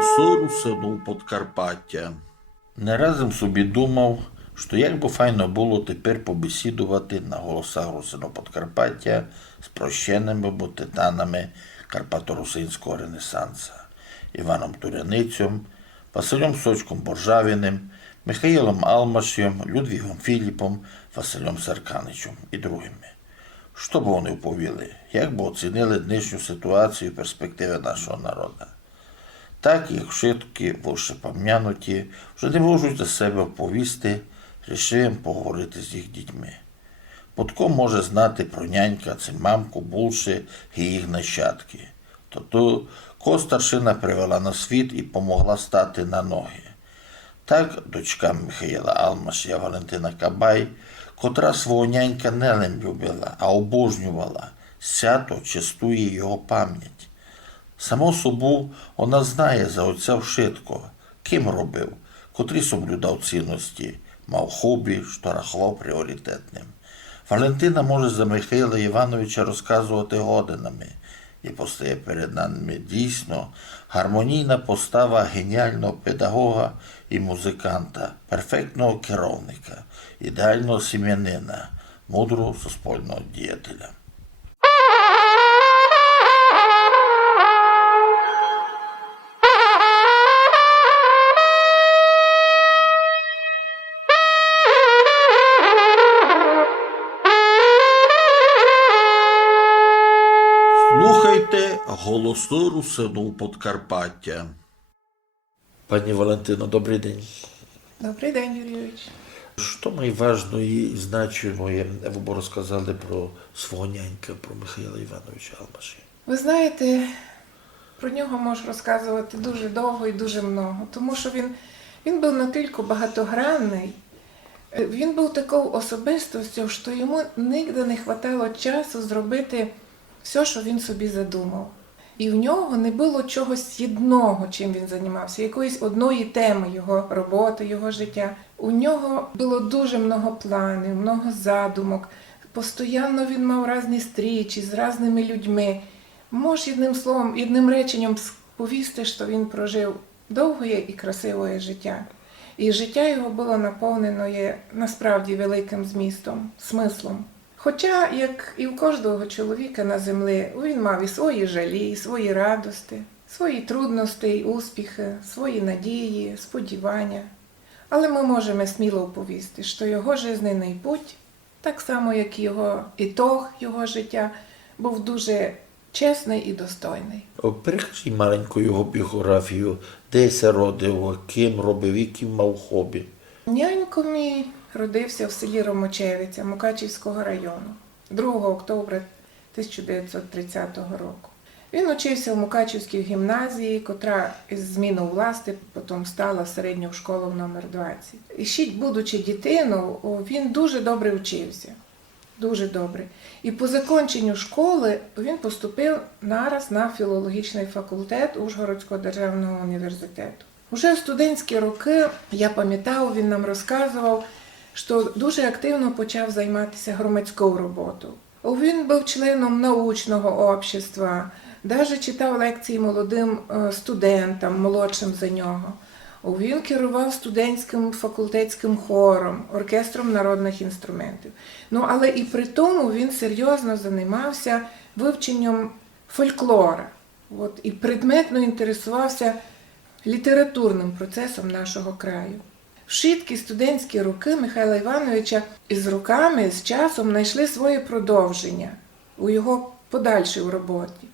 Голосу русину Подкарпаття. Не разом собі думав, що як би файно було тепер побесідувати на голосах русину Подкарпаття з прощеними титанами карпаторусинського ренесанса Іваном Туряницем, Василем Сочком Боржавіним, Михаїлом Алмашем, Людвігом Філіпом, Василем Серканичем і другими. Що б вони оповіли, як би оцінили нинішню ситуацію і перспективи нашого народу? Так, як вшитки вищепом'януті вже не можуть за себе оповісти, рішив їм поговорити з їх дітьми. Подко може знати про нянька, це мамку, булши і їх нащадки. Тобто, кого старшина привела на світ і помогла стати на ноги. Так, дочка Михаїла Алмаша Валентина Кабай, котра свого нянька не лим любила, а обожнювала, свято чистує його пам'ять. Само собою, вона знає за отця Вшитко, ким робив, котрі соблюдав цінності, мав хобі, що рахував пріоритетним. Валентина може за Михайла Івановича розказувати годинами, і постає перед нами дійсно гармонійна постава геніального педагога і музиканта, перфектного керівника, ідеального сім'янина, мудрого суспільного діятеля. Слухайте голосу русину Подкарпаття. Пані Валентино, добрий день. Добрий день, Юрійович. Що найважного і значимого ви б розказали про свого нянька, про Михайла Івановича Алмаша? Ви знаєте, про нього можу розказувати дуже довго і дуже много, тому що він був настільки багатогранний, він був такою особистостю, що йому ніде не вистачало часу зробити все, що він собі задумав. І в нього не було чогось єдного, чим він займався, якоїсь одної теми його роботи, його життя. У нього було дуже много планів, много задумок. Постійно він мав різні зустрічі з різними людьми. Можеш одним словом, одним реченням повісти, що він прожив довге і красиве життя. І життя його було наповнене насправді великим змістом, смислом. Хоча, як і у кожного чоловіка на землі, він мав і свої жалі, і свої радості, свої трудності, і успіхи, свої надії, сподівання. Але ми можемо сміло оповісти, що його життєвий путь, так само як і його ітог його життя, був дуже чесний і достойний. Перекажіть маленьку його біографію, де се родив, ким робив, яким мав хобі. Нянько мій родився в селі Ромочевиця Мукачівського району 2 октября 1930 року. Він учився в Мукачівській гімназії, котра із зміною власти потім стала середньою школою номер 20. І ще, будучи дитиною, він дуже добре вчився. Дуже добре. І по закінченню школи він поступив нараз на філологічний факультет Ужгородського державного університету. Уже в студентські роки, я пам'ятаю, він нам розказував, що дуже активно почав займатися громадською роботою. Він був членом научного общества, навіть читав лекції молодим студентам, молодшим за нього. Він керував студентським факультетським хором, оркестром народних інструментів. Але і при тому він серйозно займався вивченням фольклора. І предметно інтересувався літературним процесом нашого краю. В швидкі студентські роки Михайла Івановича із роками, з часом знайшли своє продовження у його подальшій роботі.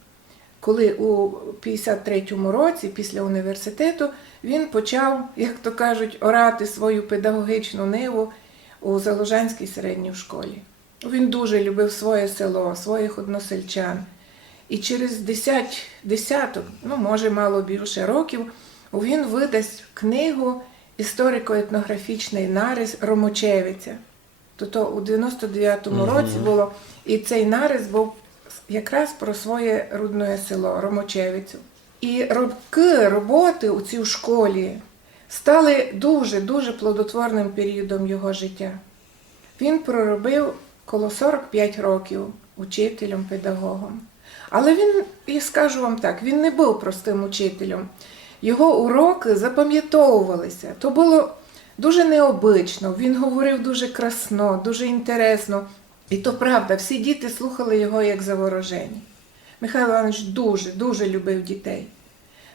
Коли у 53-му році, після університету, він почав, як то кажуть, орати свою педагогічну ниву у Заложанській середній школі. Він дуже любив своє село, своїх односельчан. І через десяток, може мало більше років, він видасть книгу «Історико-етнографічний нарис Ромочевиця». Тобто у 99-му році було, і цей нарис був якраз про своє рідне село Ромочевицю. І роки роботи у цій школі стали дуже плодотворним періодом його життя. Він проробив коло 45 років учителем, педагогом. Але він, я скажу вам так, він не був простим учителем. Його уроки запам'ятовувалися. То було дуже необично, він говорив дуже красно, дуже інтересно. І то правда, всі діти слухали його як заворожені. Михайло Іванович дуже любив дітей.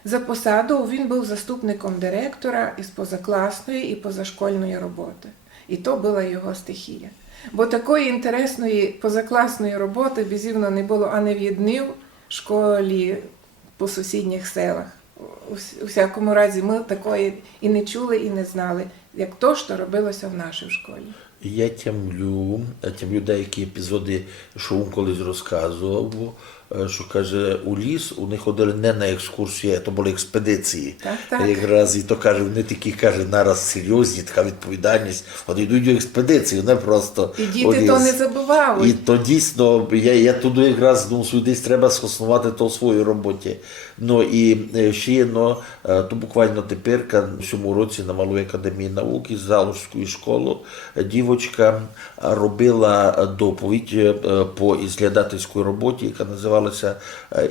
За посаду він був заступником директора із позакласної і позашкольної роботи. І то була його стихія. Бо такої інтересної позакласної роботи безумно не було ані в одній школі по сусідніх селах. У всякому разі, ми такої і не чули, і не знали, як то, що робилося в нашій школі. Я тямлю деякі епізоди, що він колись розказував, що каже, у ліс вони ходили не на екскурсії, а то були експедиції. Так. Якраз, і то каже, вони такі, каже, нараз серйозні, така відповідальність. Вони йдуть до експедиції, вони просто... І діти то не забували. І то дійсно, я туди якраз думаю, десь треба схоснувати то в своїй роботі. Ну і ще є, то буквально тепер, в цьому році на Малої академії наук із Залужської школи, дівочка робила доповідь по ізглядательській роботі, яка називалася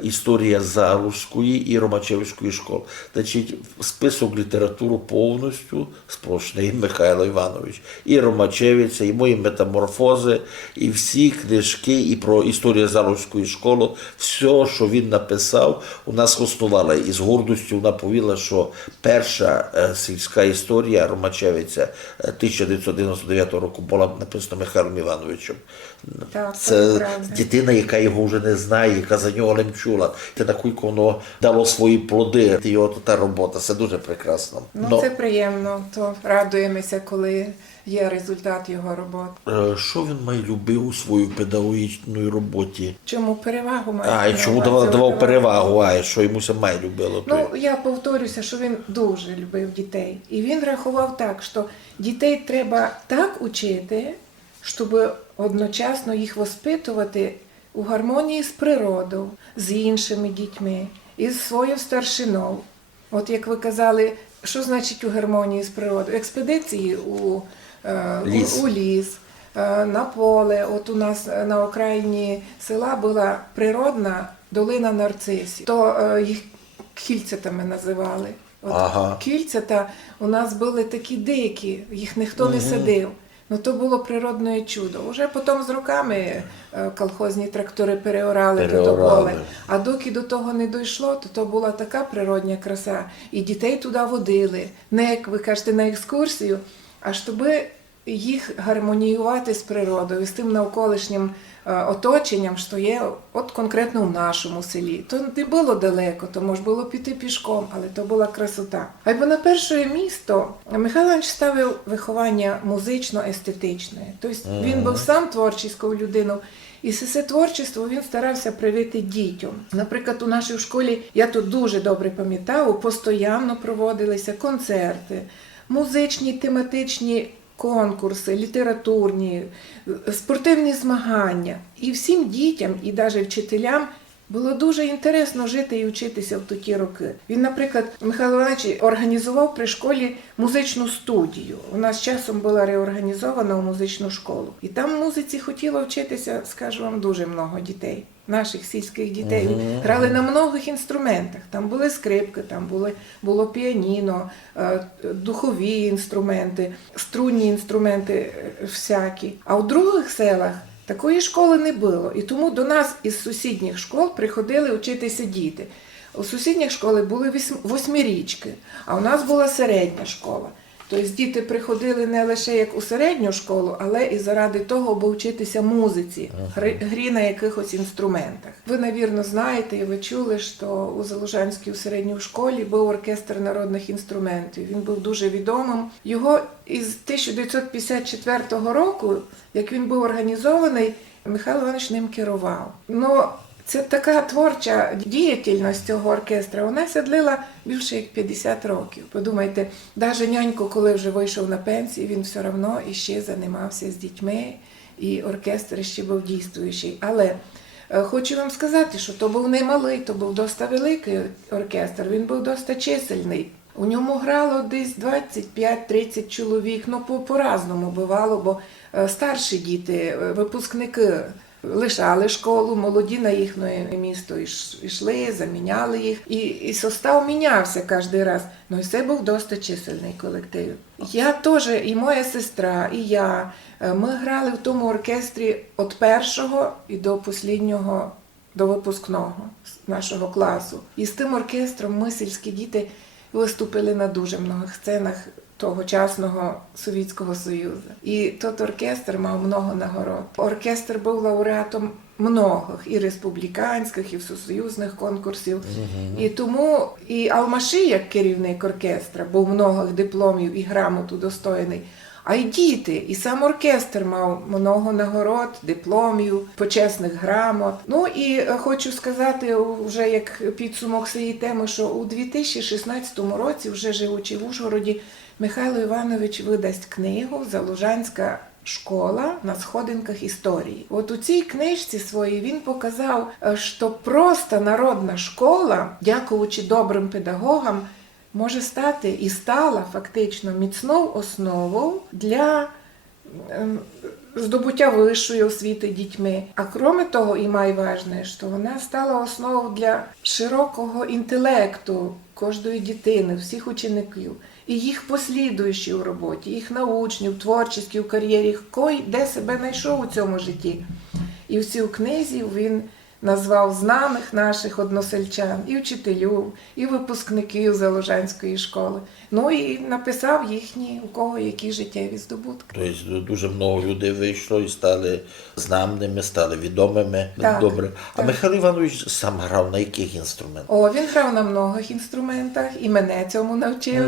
«Історія Залужської і Ромачевської школи». Значить, список літератури повністю спрощений Михайло Іванович. І Ромачевиця, і мої метаморфози, і всі книжки, і про історію Залужської школи, все, що він написав, у нас основала. І з гордістю вона повіла, що перша сільська історія Ромачевиця 1999 року була написана Михайлом Івановичем. Так, це правда. дитина, яка його вже не знає, яка за нього не чула. Те, наскільки воно дало свої плоди. І от та робота, це дуже прекрасно. Це приємно, то радуємося, коли є результат його роботи. Що він має любив у своїй педагогічній роботі? Чому перевагу має? І чому давав перевагу, що йому має любило? Я повторюся, що він дуже любив дітей. І він рахував так, що дітей треба так учити, щоб одночасно їх воспитувати у гармонії з природою, з іншими дітьми, із своєю старшиною. От як ви казали, що значить у гармонії з природою? Експедиції у ліс, на поле. От у нас на окраїні села була природна долина нарцисів. То їх кільцятами називали. Кільцята у нас були такі дикі, їх ніхто не садив. То було природне чудо. Уже потім з роками колхозні трактори переорали то поле. А доки до того не дійшло, то була така природня краса. І дітей туди водили. Не, як ви кажете, на екскурсію, а щоб їх гармоніювати з природою, з тим навколишнім оточенням, що є от конкретно в нашому селі. То не було далеко, то можна було піти пішком, але то була красота. Або на перше місто Михайло Іванович ставив виховання музично-естетичне. Тобто він був сам творчою людиною, і все творчество він старався привити дітям. Наприклад, у нашій школі, я тут дуже добре пам'ятаю, постійно проводилися концерти, музичні, тематичні конкурси, літературні, спортивні змагання. І всім дітям, і навіть вчителям, було дуже інтересно жити і вчитися в такі роки. Він, наприклад, Михайло Іванович організував при школі музичну студію. У нас часом була реорганізована у музичну школу. І там в музиці хотіло вчитися, скажу вам, дуже много дітей. Наших сільських дітей. Грали на многих інструментах. Там були скрипки, там було піаніно, духові інструменти, струнні інструменти всякі. А у других селах такої школи не було. І тому до нас із сусідніх школ приходили вчитися діти. У сусідніх школах були восьмирічки, а у нас була середня школа. Тобто діти приходили не лише як у середню школу, але і заради того, аби вчитися музиці, грі на якихось інструментах. Ви, навірно, знаєте і ви чули, що у Залужанській у середній школі був оркестр народних інструментів. Він був дуже відомим. Його із 1954 року, як він був організований, Михайло Іванович ним керував. Це така творча діяльність цього оркестра, вона сядлила більше як 50 років. Подумайте, навіть нянько, коли вже вийшов на пенсію, він все одно іще займався з дітьми, і оркестр ще був дійствуючий. Але хочу вам сказати, що то був не малий, то був досить великий оркестр, він був досить чисельний. У ньому грало десь 25-30 чоловік, по-разному бувало, бо старші діти, випускники лишали школу, молоді на їхнє місто йшли, заміняли їх. І состав мінявся кожен раз. Ну і це був досить чисельний колектив. Я теж, і моя сестра, і я, ми грали в тому оркестрі від першого і до останнього, до випускного нашого класу. І з тим оркестром ми, сільські діти, виступили на дуже многих сценах тогочасного Совєтського Союзу. І той оркестр мав много нагород. Оркестр був лауреатом многих і республіканських, і всесоюзних конкурсів. І тому і Алмаши, як керівник оркестра, був многих дипломів і грамот удостоєний. А й діти, і сам оркестр мав много нагород, дипломів, почесних грамот. Ну і хочу сказати, вже як підсумок цієї теми, що у 2016 році, вже живучи в Ужгороді, Михайло Іванович видасть книгу «Залужанська школа на сходинках історії». От у цій книжці своїй він показав, що просто народна школа, дякуючи добрим педагогам, може стати і стала фактично міцною основою для здобуття вищої освіти дітьми. А крім того, і найважливіше, що вона стала основою для широкого інтелекту кожної дитини, всіх учеників, і їх послідуючі у роботі, їх научні, в творчості, в кар'єрі, кой де себе знайшов у цьому житті. І в цій книзі він назвав знаних наших односельчан, і вчителів, і випускників Залужанської школи. Ну і написав їхні, у кого які життєві здобутки. Тобто дуже багато людей вийшло і стали знаними, стали відомими. Так, добре. А так. Михайло Іванович сам грав на яких інструментах? О, він грав на многих інструментах, і мене цьому навчив.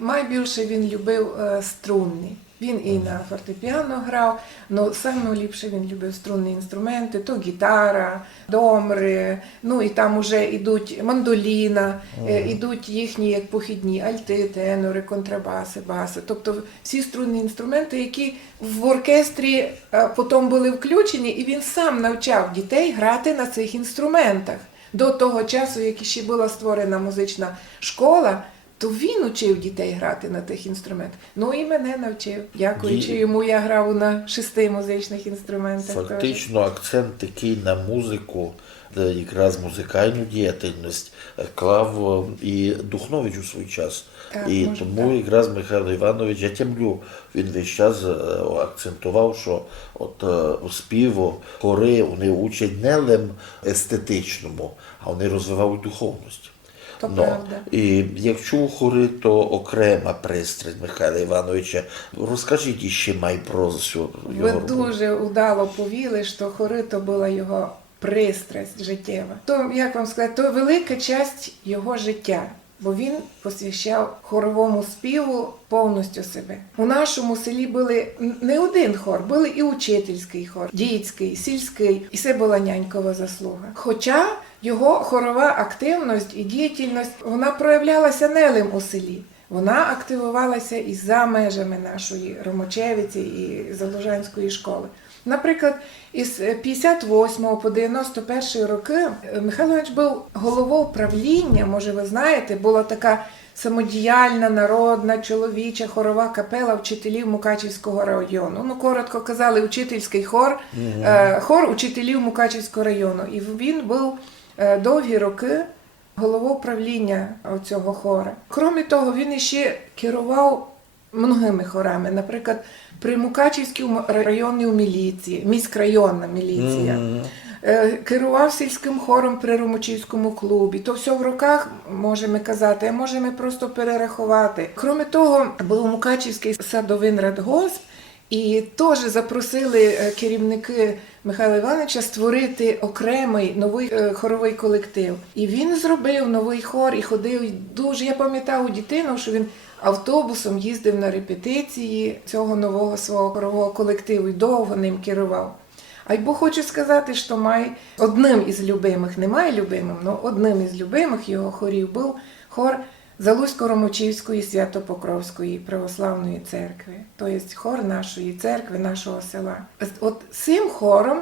Найбільше він любив струнні. Він і на фортепіано грав, але найліпше він любив струнні інструменти, то гітара, домри, ну і там уже йдуть мандоліна, йдуть їхні як похідні, альти, тенори, контрабаси, баси. Тобто всі струнні інструменти, які в оркестрі потім були включені, і він сам навчав дітей грати на цих інструментах. До того часу, як ще була створена музична школа, то він учив дітей грати на тих інструментах. Ну і мене навчив. Дякуючи йому, я грав на 6 музичних інструментах. Фактично акцент такий на музику, де якраз музикальну діяльність клав і Духнович у свій час. Так, і може, тому так. якраз Михайло Іванович, я тямлю, він весь час акцентував, що от співу, хори, вони учать не лише естетичному, а вони розвивають духовність. То правда. І як чув хори, то окрема пристрасть Михайла Івановича. Розкажіть іще май про цю Ви його роботу. дуже удало повіли, що хори то була його пристрасть життєва. То, як вам сказати, то велика часть його життя, бо він посвящав хоровому співу повністю себе. У нашому селі були не один хор, були і учительський хор, дітський, сільський, і це була нянькова заслуга. Хоча його хорова активність і діяльність, вона проявлялася не лише у селі. Вона активувалася і за межами нашої Ромочевиці і Залужанської школи. Наприклад, із 58 по 91 роки Михайло Іванович був головою правління, може ви знаєте, була така самодіяльна, народна, чоловіча хорова капела вчителів Мукачівського району. Ну, коротко казали, учительський хор, хор учителів Мукачівського району. І він був довгі роки головою правління цього хора. Крім того, він ще керував многими хорами. Наприклад, при Мукачівській районній міліції, міськрайонна міліція. Керував сільським хором при Ромочівському клубі. То все в руках, можемо казати, а можемо просто перерахувати. Крім того, був Мукачівський садовинрадгосп, і теж запросили керівники Михайла Івановича створити окремий новий хоровий колектив. І він зробив новий хор і ходив дуже, я пам'ятаю дитину, що він автобусом їздив на репетиції цього нового свого хорового колективу і довго ним керував. А бо хочу сказати, що одним із любимих, немає любимим, але одним із любимих його хорів був хор Залузько-Ромочівської Свято-Покровської православної церкви. Тобто хор нашої церкви, нашого села. От цим хором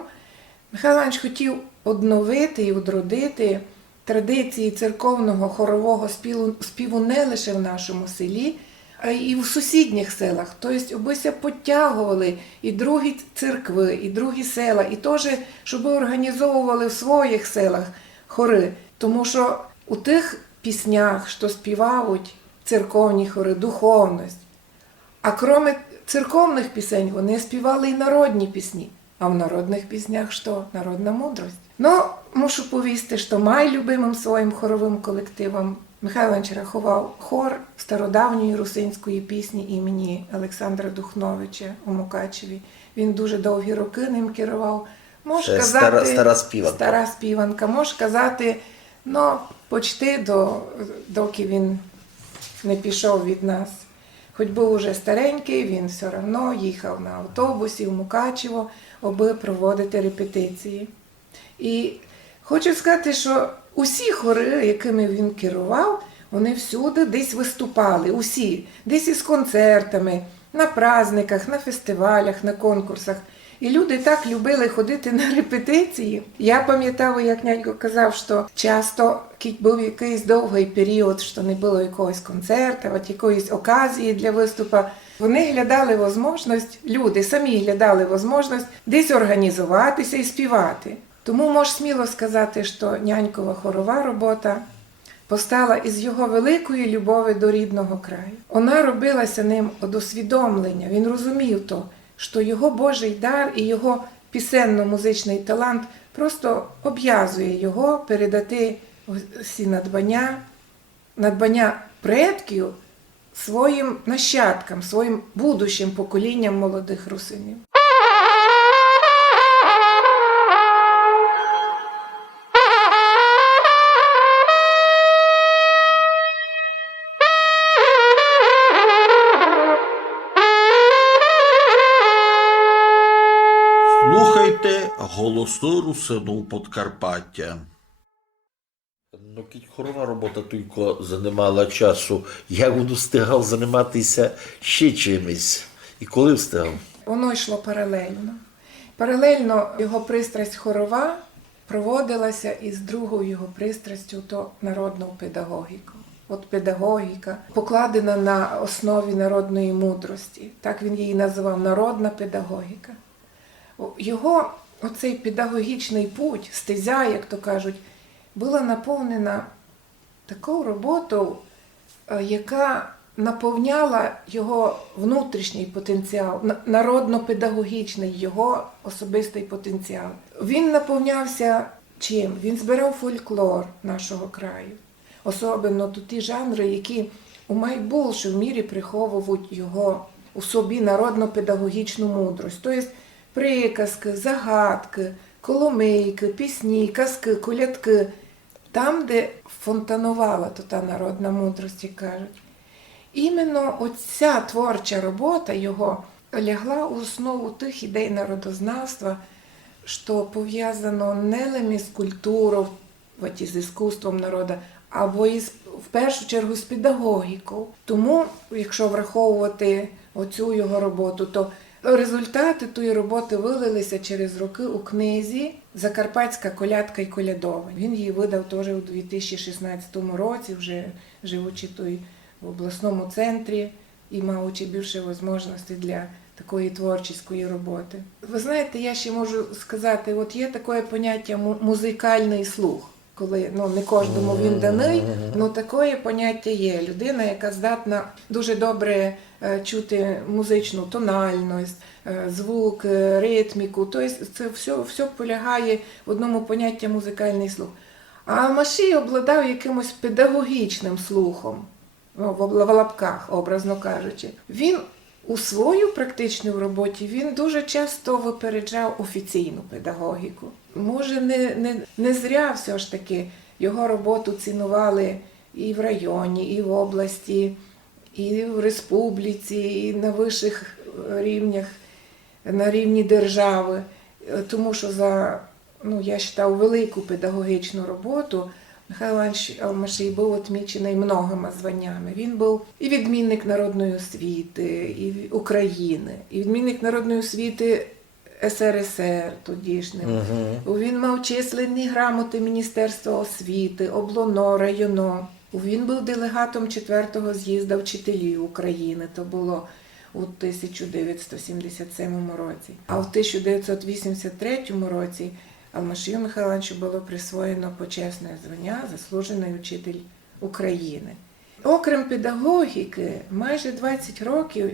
Михайло Іванович хотів одновити і відродити традиції церковного хорового співу не лише в нашому селі, а і в сусідніх селах. Тобто, обися підтягували і другі церкви, і другі села, і теж, щоб організовували в своїх селах хори. Тому що у тих піснях, що співають церковні хори, духовність. А крім церковних пісень, вони співали і народні пісні. А в народних піснях що? Народна мудрость. Ну, мушу повісти, що найлюбимим своїм хоровим колективом Михайло Іванович рахував хор стародавньої русинської пісні імені Олександра Духновича у Мукачеві. Він дуже довгі роки ним керував. Можеш казати, стара співанка. Стара співанка. Можеш казати, ну, почти доки він не пішов від нас. Хоч був уже старенький, він все одно їхав на автобусі в Мукачево, аби проводити репетиції. І хочу сказати, що усі хори, якими він керував, вони всюди десь виступали, усі, десь із концертами, на праздниках, на фестивалях, на конкурсах. І люди так любили ходити на репетиції. Я пам'ятаю, як нянько казав, що часто був якийсь довгий період, що не було якогось концерту, от якоїсь оказії для виступу. Вони глядали можливість, люди самі глядали можливість десь організуватися і співати. Тому можу сміло сказати, що нянькова хорова робота постала із його великої любові до рідного краю. Вона робилася ним від усвідомлення, він розумів то, що його Божий дар і його пісенно-музичний талант просто об'язує його передати всі надбання предків своїм нащадкам, своїм будущим поколінням молодих русинів. Слухайте голосну русину Подкарпаття. Ну, кіть хорова робота тільки займала часу. Як він встигав займатися ще чимось? І коли встигав? Воно йшло паралельно. Паралельно його пристрасть хорова проводилася із другою його пристрастю – то народну педагогіку. От педагогіка покладена на основі народної мудрості. Так він її називав – народна педагогіка. Його оцей педагогічний путь, стезя, як то кажуть, була наповнена такою роботою, яка наповняла його внутрішній потенціал, народно-педагогічний його особистий потенціал. Він наповнявся чим? Він збирав фольклор нашого краю. Особливо ті жанри, які у найбільшій мірі приховують його у собі народно-педагогічну мудрость. Тобто приказки, загадки, коломийки, пісні, казки, колядки. Там, де фонтанувала та народна мудрість, як кажуть. Іменно оця творча робота його лягла у основу тих ідей народознавства, що пов'язано не лише з культурою, з іскусством народу, або в першу чергу з педагогікою. Тому, якщо враховувати оцю його роботу, то результати тієї роботи вилилися через роки у книзі «Закарпатська колядка і колядовань». Він її видав теж у 2016 році, вже живучи в обласному центрі і маючи більше можливостей для такої творчої роботи. Ви знаєте, я ще можу сказати, от є таке поняття музикальний слух, коли не кожному він даний, але таке поняття є. Людина, яка здатна дуже добре чути музичну тональність, звук, ритміку. Тобто це все полягає в одному понятті музикальний слух. А Машій обладав якимось педагогічним слухом, в лапках, образно кажучи. Він у свою практичну роботі він дуже часто випереджав офіційну педагогіку. Може, не зря все ж таки його роботу цінували і в районі, і в області, і в республіці, і на вищих рівнях, на рівні держави. Тому що я вважаю, велику педагогічну роботу Михайло Іванович Алмашій був відмічений многими званнями. Він був і відмінник народної освіти, і України, і відмінник народної освіти СРСР тодішнім. Він мав численні грамоти Міністерства освіти, облоно, районо. Він був делегатом 4-го з'їзду вчителів України, то було у 1977 році. А в 1983 році Алмашію Михайлу Івановичу було присвоєно почесне звання «Заслужений учитель України». Окрім педагогіки, майже 20 років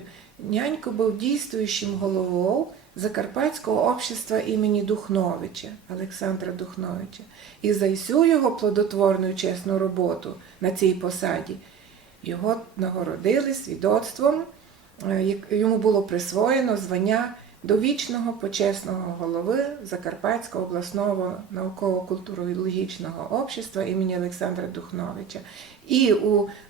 нянько був дійствуючим головою Закарпатського общества імені Духновича, Олександра Духновича. І за всю його плодотворну і чесну роботу на цій посаді його нагородили свідоцтвом, йому було присвоєно звання довічного почесного голови Закарпатського обласного науково-культурологічного общества імені Олександра Духновича. І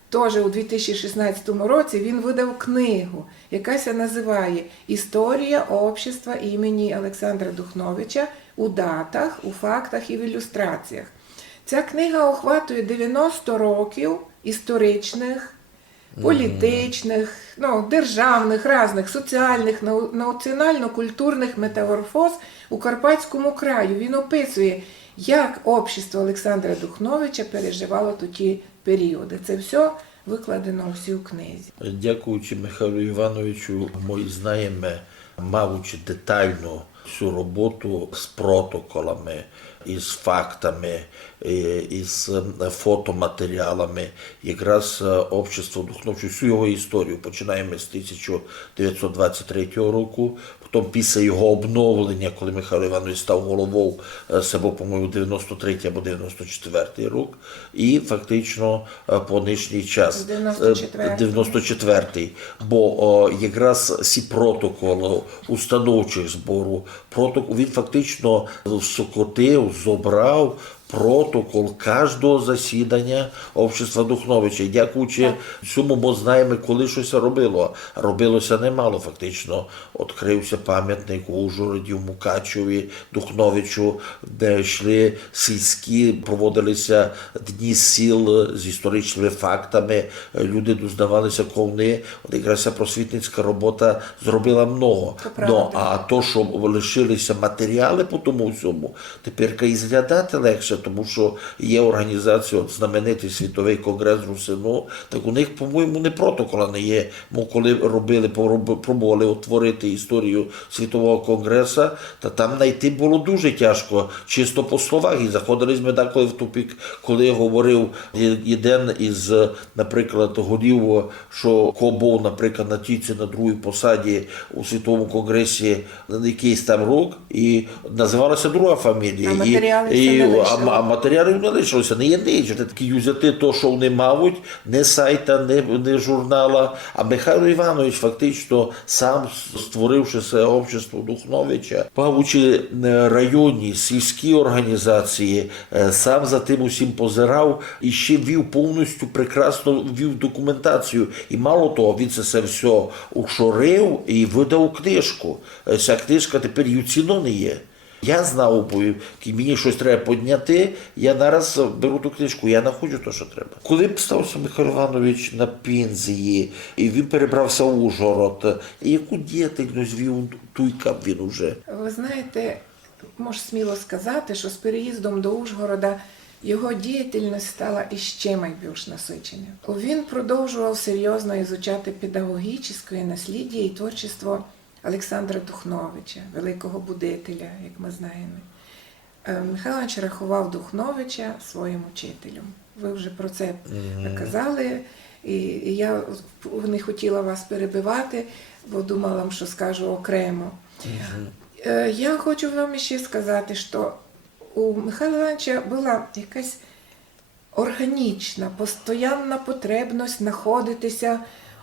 теж у 2016 році він видав книгу, яка се називає «Історія общества імені Олександра Духновича у датах, у фактах і в ілюстраціях». Ця книга охватує 90 років історичних, політичних, державних, різних, соціальних, національно-культурних метаморфоз у Карпатському краю. Він описує, як общество Олександра Духновича переживало ті періоди. Це все викладено у всій книзі. Дякуючи Михайлу Івановичу, ми знаємо, маючи детальну всю роботу з протоколами, із фактами, із фотоматеріалами, якраз общество Духновича, всю його історію, починаємо з 1923 року, потім після його обновлення, коли Михайло Іванович став головою, це був, по-моєму, 93 або 94 рік, і фактично по нинішній час, 94-й, бо якраз ці протоколи установчих збору, він фактично сокотив, зобрав протокол кожного засідання общества Духновича. І дякуючи цьому, ми знаємо, коли щось робило. Робилося немало, фактично. Відкрився пам'ятник у Ужгороді, в Мукачеві, Духновичу, де йшли сільські, проводилися дні сіл з історичними фактами, люди дознавалися ковни. От якраз ця просвітницька робота зробила много. А то, що лишилися матеріали по тому всьому, тепер і зглядати легше, тому що є організація, знаменитий Світовий конгрес Русину, так у них, по-моєму, не протокола не є. Ми коли пробували утворити історію Світового конгресу, та там знайти було дуже тяжко, чисто по словах. І заходили ми деколи в тупик, коли говорив один із, наприклад, голів, що був, наприклад, на тійці на другій посаді у Світовому конгресі на якийсь там рік, і називалася друга фамілія. А матеріалів не лишилося, не є нічого. Такі взяти то, що вони мають, не сайта, не журнала. А Михайло Іванович фактично сам, створивши це общество Духновича, маючи районні, сільські організації, сам за тим усім позирав і ще вів повністю, прекрасно вів документацію. І мало того, він це все ушорив і видав книжку. Ця книжка тепер і ціну не є. Я знав, бо мені щось треба підняти, я нараз беру ту книжку, я знаходжу те, що треба. Коли б стався Михайло Іванович на пенсії, і він перебрався в Ужгород, яку діяльність вів туйка він уже? Ви знаєте, можу сміло сказати, що з переїздом до Ужгорода його діяльність стала іще більш насиченою. Він продовжував серйозно ізучати педагогічне насліддя і творчество Олександра Духновича, великого будителя, як ми знаємо. Михайло Іванович рахував Духновича своїм учителем. Ви вже про це казали, і я не хотіла вас перебивати, бо думала, що скажу окремо. Я хочу вам ще сказати, що у Михайла Івановича була якась органічна, постійна потребність знаходитися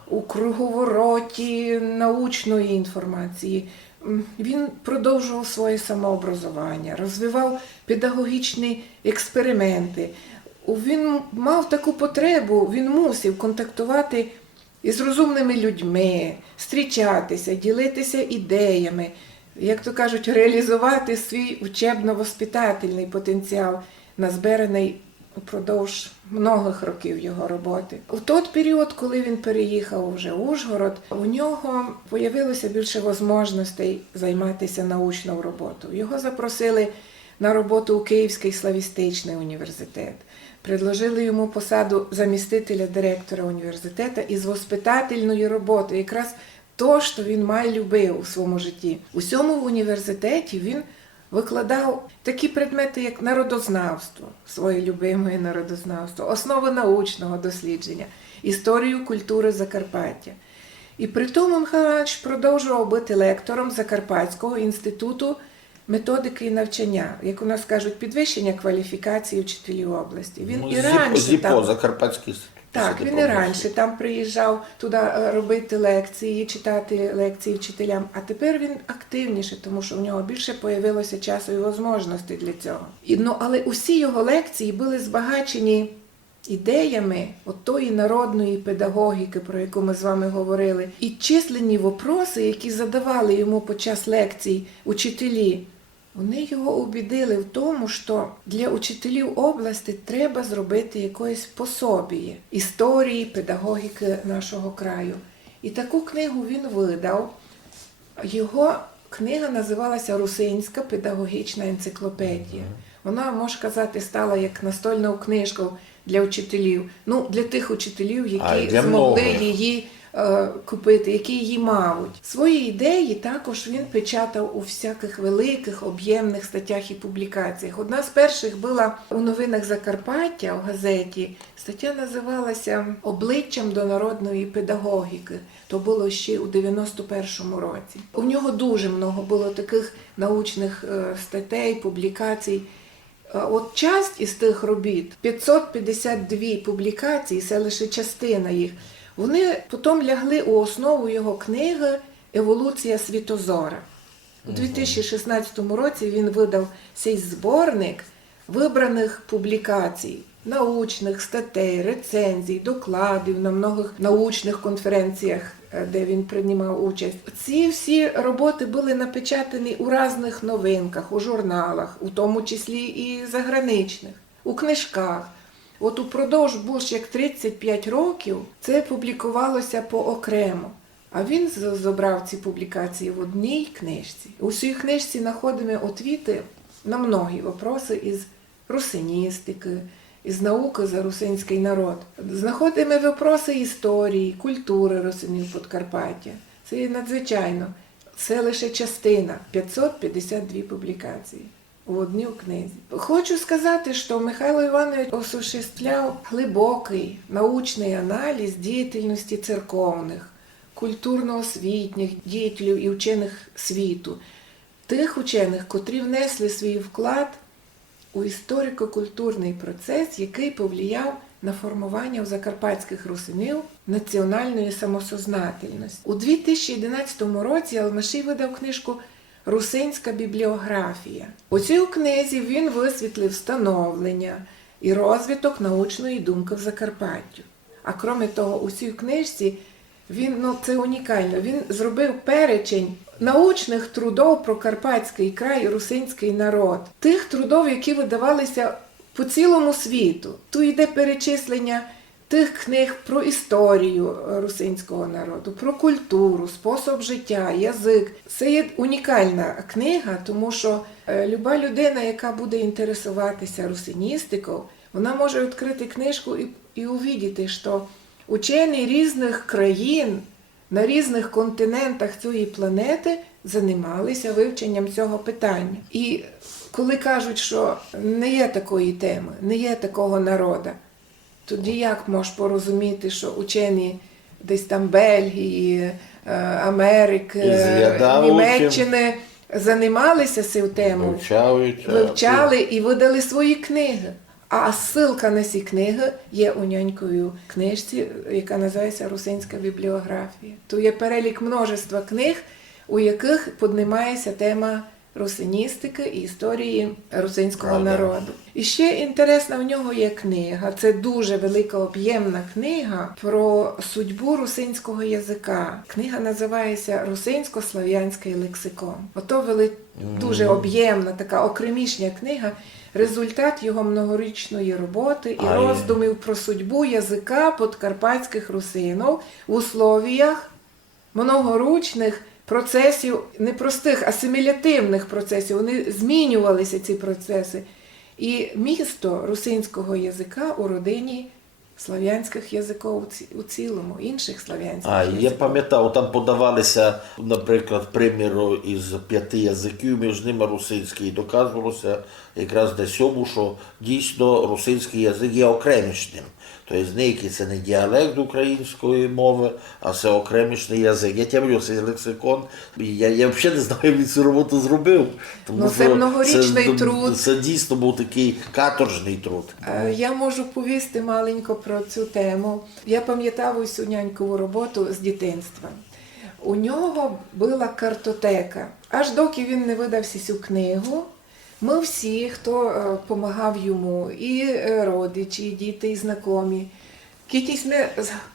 у круговороті научної інформації. Він продовжував своє самообразування, розвивав педагогічні експерименти. Він мав таку потребу, він мусив контактувати із розумними людьми, зустрічатися, ділитися ідеями, як то кажуть, реалізувати свій учебно-воспитательний потенціал, назбираний упродовж многих років його роботи. У той період, коли він переїхав вже в Ужгород, у нього з'явилося більше можливостей займатися научною роботою. Його запросили на роботу у Київський славістичний університет. предложили йому посаду замістителя директора університету із воспитательної роботи. Якраз то, що він має любив у своєму житті. У цьому в університеті він викладав такі предмети, як народознавство, своє любиме народознавство, основи научного дослідження, історію культури Закарпаття. І при тому Михайло Іванович продовжував бути лектором Закарпатського інституту методики і навчання, як у нас кажуть, підвищення кваліфікації вчителів області. Він і раніше ЗІПО, Закарпатський інститут. так, він і раніше там приїжджав туди робити лекції, читати лекції вчителям, а тепер він активніше, тому що в нього більше появилося часу і можливостей для цього. Але усі його лекції були збагачені ідеями от тої народної педагогіки, про яку ми з вами говорили, і численні вопроси, які задавали йому під час лекцій учителі, вони його убідили в тому, що для учителів області треба зробити якоїсь пособіє історії, педагогіки нашого краю. І таку книгу він видав. Його книга називалася «Русинська педагогічна енциклопедія». Вона, можна казати, стала як настольною книжкою для учителів. Для тих учителів, які змогли її купити, які її мають. Свої ідеї також він печатав у всяких великих, об'ємних статтях і публікаціях. Одна з перших була у новинах Закарпаття, в газеті. Стаття називалася «Обличчям до народної педагогіки». То було ще у 91-му році. У нього дуже много було таких научних статей, публікацій. От часть із тих робіт, 552 публікації, це лише частина їх, вони потім лягли у основу його книги «Еволюція світозора». У 2016 році він видав цей зборник вибраних публікацій, научних статей, рецензій, докладів на многих научних конференціях, де він приймав участь. Ці всі роботи були напечатані у різних новинках, у журналах, у тому числі і заграничних, у книжках. От упродовж більш як 35 років це публікувалося поокремо. А він зібрав ці публікації в одній книжці. У цій книжці знаходимо відповіді на многі питання із русиністики, із науки за русинський народ. Знаходимо питання історії, культури русинів Подкарпаття. Це надзвичайно. Це лише частина, 552 публікації у одній книзі. Хочу сказати, що Михайло Іванович осуществляв глибокий научний аналіз діяльності церковних, культурно-освітніх діятелів і вчених світу. Тих учених, котрі внесли свій вклад у історико-культурний процес, який повлияв на формування у закарпатських русинів національної самосознательності. У 2011 році Алмашій видав книжку «Русинська бібліографія». У цій книзі він висвітлив становлення і розвиток научної думки в Закарпаттю. А крім того, у цій книжці він, це унікально, він зробив перечень научних трудов про Карпатський край і русинський народ. Тих трудов, які видавалися по цілому світу. Тут йде перечислення тих книг про історію русинського народу, про культуру, спосіб життя, язик. Це є унікальна книга, тому що люба людина, яка буде інтересуватися русиністикою, вона може відкрити книжку і увидіти, що учені різних країн на різних континентах цієї планети займалися вивченням цього питання. І коли кажуть, що не є такої теми, не є такого народу, тоді як можеш порозуміти, що учені десь там Бельгії, Америки, Німеччини займалися цією темою, вивчали і видали свої книги. А ссылка на ці книги є у нянькою книжці, яка називається «Русинська бібліографія». Тут є перелік множества книг, у яких піднімається тема русиністики і історії русинського народу. І ще інтересна в нього є книга, це дуже велика об'ємна книга про судьбу русинського язика. Книга називається «Русинсько-слав'янський лексикон». Ото дуже об'ємна, така окремішня книга, результат його многорічної роботи і роздумів про судьбу язика подкарпатських русинів в условіях многорічних процесів, не простих, асимілятивних процесів, вони змінювалися ці процеси. І місто русинського язика у родині слав'янських язиків у цілому, інших слав'янських А, язиків. я пам'ятав, там подавалися, наприклад, приміру із 5 язиків, між ними русинський. І доказувалося якраз на цьому, що дійсно русинський язик є окремішним. Тобто деякий це не діалект української мови, а це окремішний язик. Я тямлю цей лексикон, я взагалі не знаю, як він цю роботу зробив. Тому Ну, це що многорічний труд. Це дійсно був такий каторжний труд. Я можу повісти маленько про цю тему. Я пам'ятаю усю нянькову роботу з дитинства. У нього була картотека. Аж доки він не видав цю книгу, ми всі, хто допомагав йому, і родичі, і діти, і знайомі, кількись ми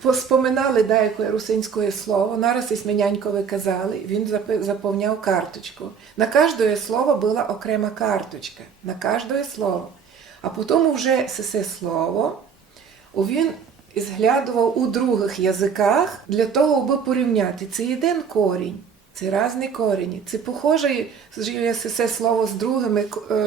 поспоминали деяке русинське слово, нараз ми нянькове казали, він заповняв карточку. На кожне слово була окрема карточка, на кожне слово. А потім вже це слово він зглядував у других язиках для того, аби порівняти. Це один корінь, це різні корені. Це похоже це слово з другими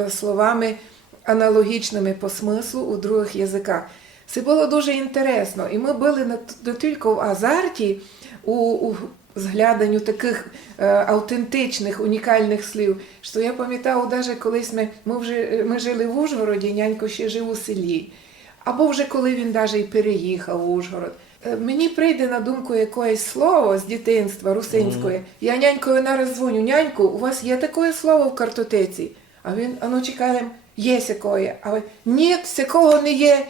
словами, аналогічними по смислу у других язиках. Це було дуже інтересно. І ми були не тільки в азарті у згляданню таких автентичних, унікальних слів, що я пам'ятаю, навіть колись ми жили в Ужгороді, нянько ще жив у селі. Або вже коли він навіть і переїхав в Ужгород. Мені прийде на думку якесь слово з дитинства русинської. Я нянькою нараз дзвоню: няньку, у вас є таке слово в картотеці? А він: а ну чекаємо, є сякое. А ви: ні, такого не є.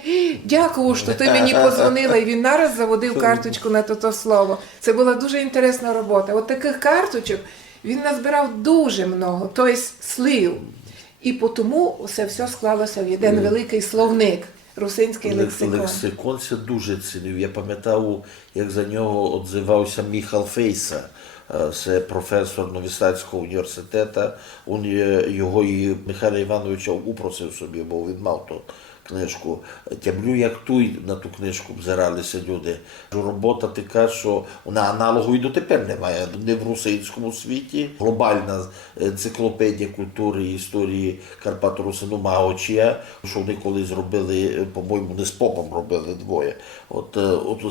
Дякую, що ти мені подзвонила. І він нараз заводив карточку на то слово. Це була дуже інтересна робота. От таких карточок він назбирав дуже много, тобто слів. І тому це все склалося в один великий словник. Русинський лексикон. Лексикон це дуже цінив. Я пам'ятав, як за нього відзивався Міхал Фейса. Це професор Новісадського університету. Він його і Михайла Івановича упросив собі, бо він мав ту книжку. Тямлю, як на ту книжку взиралися люди. Робота така, що вона аналогу і дотепер немає. Не в русинському світі. Глобальна енциклопедія культури і історії Карпато-Русину Маочія, що вони колись зробили, по-моєму, не з попом робили двоє. От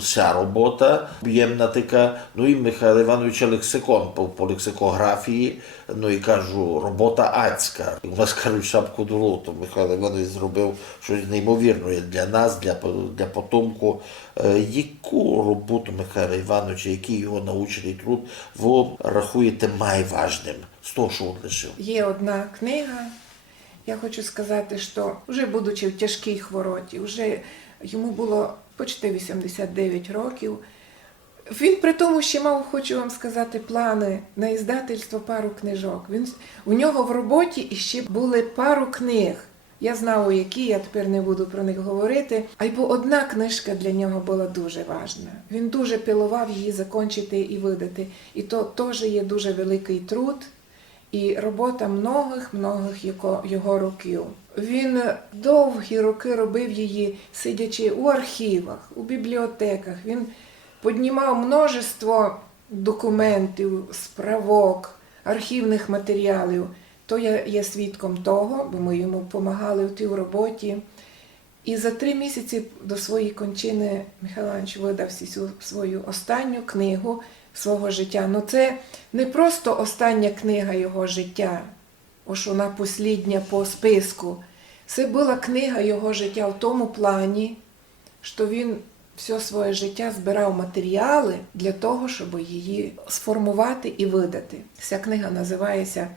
ця робота об'ємна така. Ну і Михайла Івановича лексикон по лексикографії. Ну і кажу, робота адська. У нас кажуть шапку долу, то Михайло Іванович зробив щось неймовірне для нас, для потомку. Яку роботу Михайла Івановича, який його научний труд, ви рахуєте майважним з того, що він лишив? Є одна книга, я хочу сказати, що вже будучи в тяжкій хвороті, вже йому було почти 89 років, він при тому ще мав, хочу вам сказати, плани на іздательство пару книжок. У нього в роботі іще були пару книг. Я знав, які, я тепер не буду про них говорити. Або одна книжка для нього була дуже важна. Він дуже пилував її закінчити і видати. І то теж є дуже великий труд і робота многих його років. Він довгі роки робив її, сидячи у архівах, у бібліотеках. Він піднімав множество документів, справок, архівних матеріалів. То я є свідком того, бо ми йому допомагали в тій роботі. І за 3 місяці до своєї кончини Михайло Іванович видав свою останню книгу свого життя. Ну це не просто остання книга його життя, ось вона послідня по списку. Це була книга його життя в тому плані, що він все своє життя збирав матеріали для того, щоб її сформувати і видати. Ця книга називається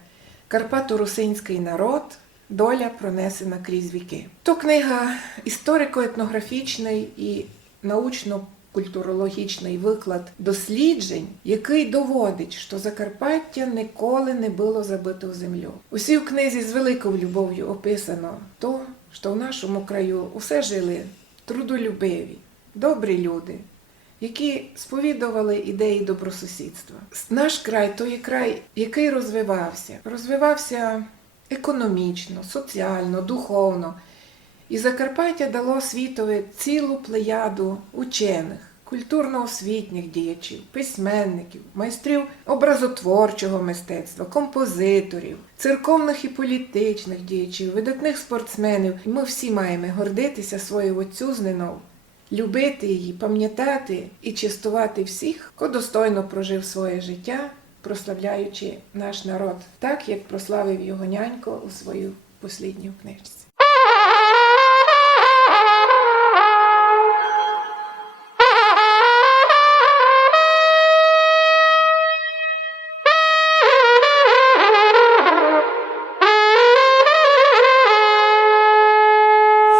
«Карпато-русинський народ. Доля пронесена крізь віки». То книга історико-етнографічний і научно-культурологічний виклад досліджень, який доводить, що Закарпаття ніколи не було забито в землю. Усі в книзі з великою любов'ю описано то, що в нашому краю усе жили трудолюбиві, добрі люди, які сповідували ідеї добросусідства. Наш край – то є край, який розвивався економічно, соціально, духовно. І Закарпаття дало світові цілу плеяду учених, культурно-освітніх діячів, письменників, майстрів образотворчого мистецтва, композиторів, церковних і політичних діячів, видатних спортсменів. І ми всі маємо гордитися своєю отцюзниною, любити її, пам'ятати і чествувати всіх, хто достойно прожив своє життя, прославляючи наш народ, так, як прославив його нянько у своїй послідній книжці.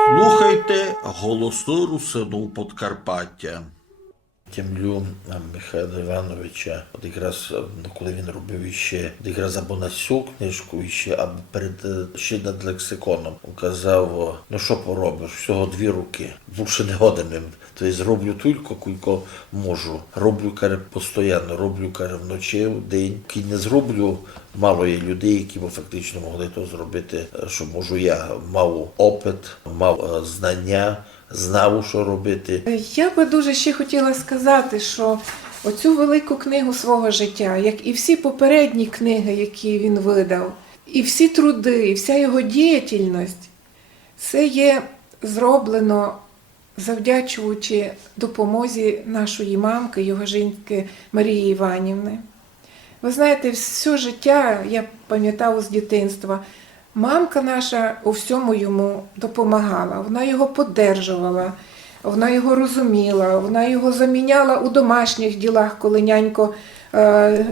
Слухайте голоси Русину Подкарпаття. Тямлю Михайла Івановича, от якраз, коли він робив іще, якраз або на цю книжку, або ще над лексиконом, він казав, ну що поробиш, всього 2 руки, більше не годен. Тобто зроблю тільки, кілько можу. Роблю, каже, постійно, роблю, каже, вночі, в день. Кінь не зроблю, мало є людей, які б фактично могли то зробити, що можу я. Мав опит, мав знання, знав, що робити. Я би дуже ще хотіла сказати, що оцю велику книгу свого життя, як і всі попередні книги, які він видав, і всі труди, і вся його діяльність, це є зроблено завдячуючи допомозі нашої мамки, його жінки Марії Іванівни. Ви знаєте, все життя, я пам'ятаю з дитинства, мамка наша у всьому йому допомагала, вона його поддержувала, вона його розуміла, вона його заміняла у домашніх ділах, коли нянько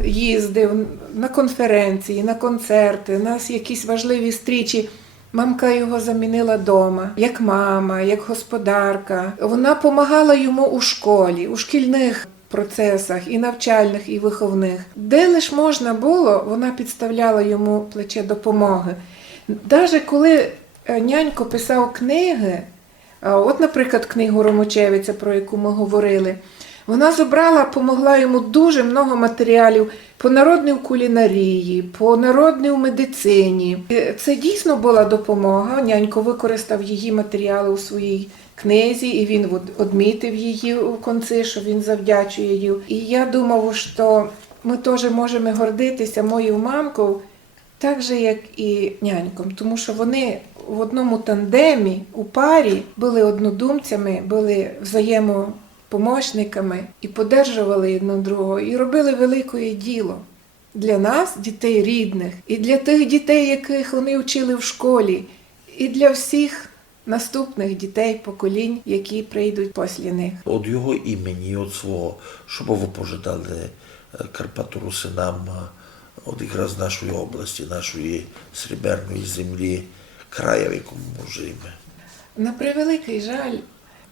їздив на конференції, на концерти, на якісь важливі зустрічі. Мамка його замінила вдома, як мама, як господарка. Вона допомагала йому у школі, у шкільних процесах, і навчальних, і виховних. Де лиш можна було, вона підставляла йому плече допомоги. Навіть коли нянько писав книги, от, наприклад, книгу Ромочевиця, про яку ми говорили, вона зібрала, помогла йому дуже багато матеріалів по народній кулінарії, по народній медицині. Це дійсно була допомога. Нянько використав її матеріали у своїй книзі, і він відмітив її у кінці, що він завдячує їй. І я думав, що ми теж можемо гордитися моєю мамкою, так же, як і няньком, тому що вони в одному тандемі, у парі, були однодумцями, були взаємопомощниками і подержували один другого, і робили велике діло для нас, дітей рідних, і для тих дітей, яких вони вчили в школі, і для всіх наступних дітей, поколінь, які прийдуть після них. От його імені, от свого, що б ви пожадали Карпату Русинам, от якраз нашої області, нашої сріберної землі, краю, в якому ми живемо. На превеликий жаль,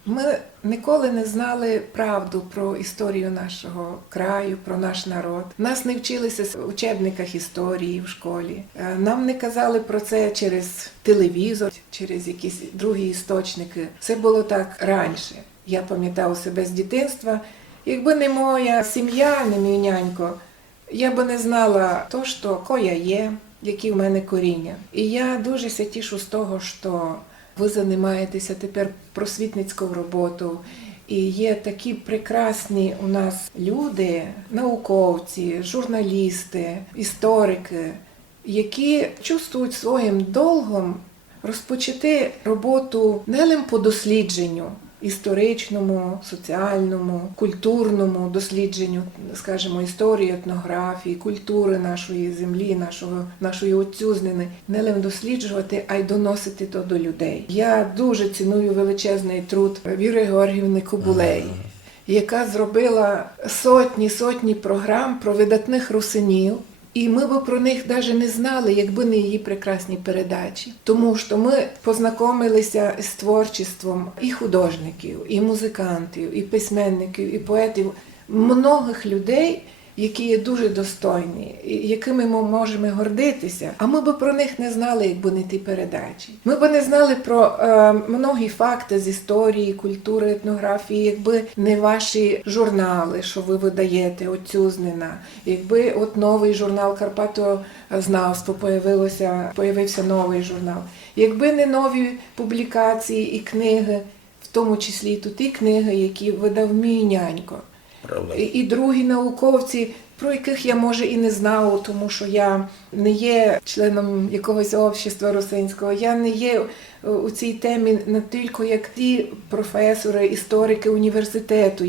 ми ніколи не знали правду про історію нашого краю, про наш народ. Нас не вчилися в учебниках історії в школі. Нам не казали про це через телевізор, через якісь другі істочники. Це було так раніше. Я пам'ятаю себе з дитинства. Якби не моя сім'я, не мій нянько, я би не знала то, що коя є, які в мене коріння. І я дуже тішу з того, що ви займаєтеся тепер просвітницькою роботою. І є такі прекрасні у нас люди, науковці, журналісти, історики, які чувствують своїм долгом розпочати роботу не лише по дослідженню, історичному, соціальному, культурному дослідженню, скажімо, історії, етнографії, культури нашої землі, нашої отчизни, не лише досліджувати, а й доносити то до людей. Я дуже ціную величезний труд Віри Георгіївни Кобулеї, яка зробила сотні програм про видатних русинів. І ми б про них навіть не знали, якби не її прекрасні передачі. Тому що ми познайомилися з творчеством і художників, і музикантів, і письменників, і поетів, многих людей, які є дуже достойні, якими ми можемо гордитися. А ми б про них не знали, якби не ті передачі. Ми б не знали про многі факти з історії, культури, етнографії, якби не ваші журнали, що ви видаєте, отчизнина. Якби от новий журнал «Карпатознавство» появився новий журнал. Якби не нові публікації і книги в тому числі тут ті книги, які видав мій нянько. Правда. І другі науковці, про яких я, може, і не знала, тому що я не є членом якогось общества русинського, я не є у цій темі не тільки як ті професори, історики університету,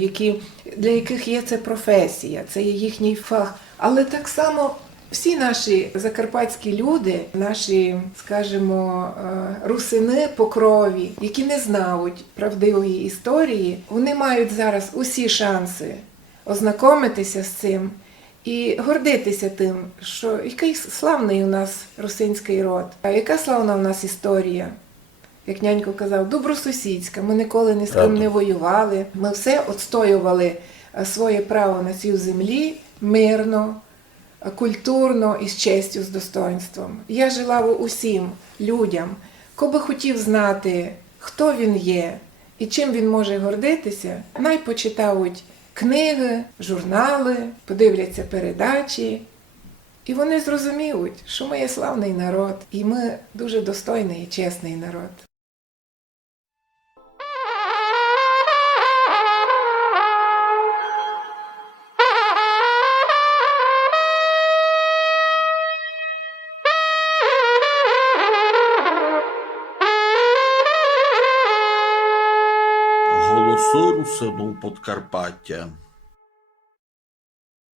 для яких є це професія, це є їхній фах. Але так само всі наші закарпатські люди, наші, скажімо, русини по крові, які не знають правдивої історії, вони мають зараз усі шанси ознайомитися з цим і гордитися тим, що який славний у нас русинський род, а яка славна у нас історія. Як нянько казав, добросусідська, ми ніколи ні з ким не воювали, ми все відстоювали своє право на цій землі мирно, культурно і з честю, з достоинством. Я желаю усім людям, хто би хотів знати, хто він є і чим він може гордитися, най почитають книги, журнали, подивляться передачі, і вони зрозуміють, що ми є славний народ, і ми дуже достойний і чесний народ. Голоси Русину Подкарпаття.